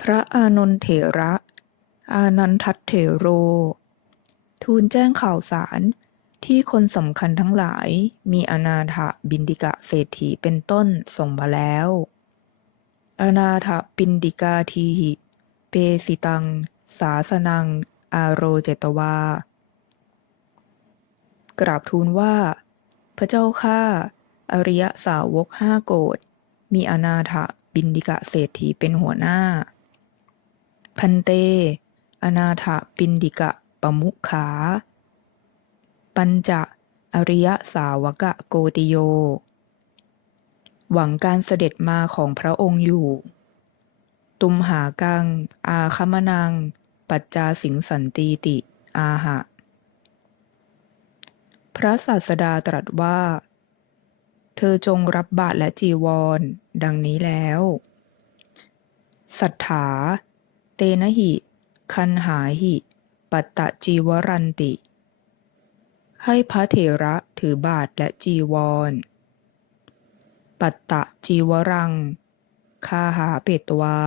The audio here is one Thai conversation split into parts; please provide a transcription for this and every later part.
พระอานนทเถระ อานันทัตเถโร ทูลแจ้งข่าวสารที่คนสำคัญทั้งหลายมีอนาถบินดิกะเศรษฐีเป็นต้นส่งมาแล้ว อนาถปินดิกาทีหิเปสิตัง สาสนัง อาโรเจตวา กราบทูลว่า พระเจ้าข้าอริยสาวกห้าโกฏมีอนาถบินดิกะเศรษฐีเป็นหัวหน้า พันเต อนาถปินดิกะปมุขา ปัญจะ อริยสาวกะโกติโย หวังการเสด็จมาของพระองค์อยู่ ตุมหากัง อาคมนัง ปัจจาสิงสันตีติ อาหะ พระศาสดาตรัสว่า เธอจงรับบาตรและจีวร ดังนี้แล้ว สัทธา เตนะหิ คันหาหิ ปัตตะจีวรันติ ให้พระเถระถือบาทและจีวร ปัตตะจีวรัง คาหาเปตวา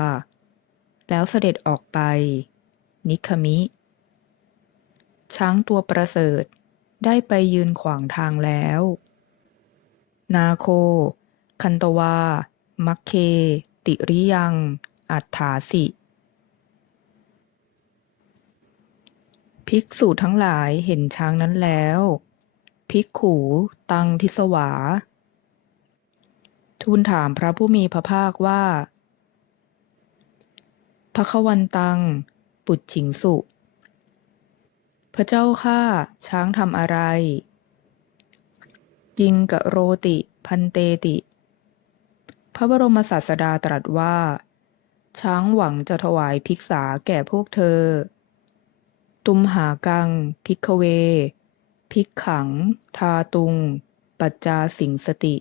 แล้วเสด็จออกไป นิคมิ ช้างตัวประเสริฐได้ไปยืนขวางทางแล้ว นาโค คันตวา มัคเค ติริยัง อัฏฐาสิ ภิกษุทั้งหลายเห็นช้างนั้นแล้ว ภิกขูตังทิสวา ทูลถามพระผู้มีพระภาคว่าพระควันตัง ปุจฉิงสุ พระเจ้าข้าช้างทำอะไร ยิงกะโรติพันเตติ พระบรมศาสดาตรัสว่า ช้างหวังจะถวายภิกษาแก่พวกเธอ ตุมหากัง พิกเว พิกขัง ทาตุง ปัจจาสิงสติ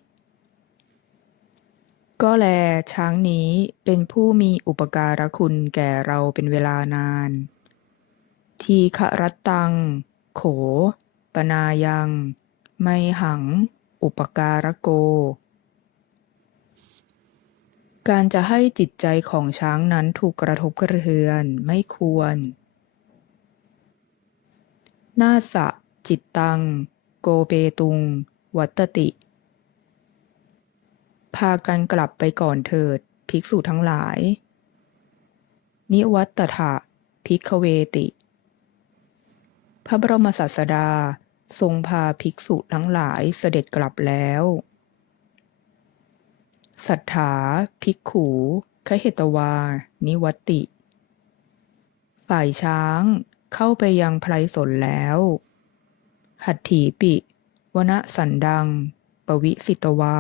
ก็แลช้างนี้เป็นผู้มีอุปการะคุณแก่เราเป็นเวลานาน ทีฆรัตตัง โข ปนายัง ไมหัง อุปการะโก การจะให้จิตใจของช้างนั้นถูกกระทบกระเทือนไม่ควร นาสะ จิตตัง โกเปตุง วัตติ พากันกลับไปก่อนเถิด ภิกษุทั้งหลาย นิวัตถะภิกขเวติ พระบรมศาสดาทรงพาภิกษุทั้งหลายเสด็จกลับแล้ว สัทธาภิกขูคเหตวา นิวัตติฝ่ายช้าง เข้าไปยังไพรสนแล้ว หัตถีปิ วณสันดัง ปวิสิตวา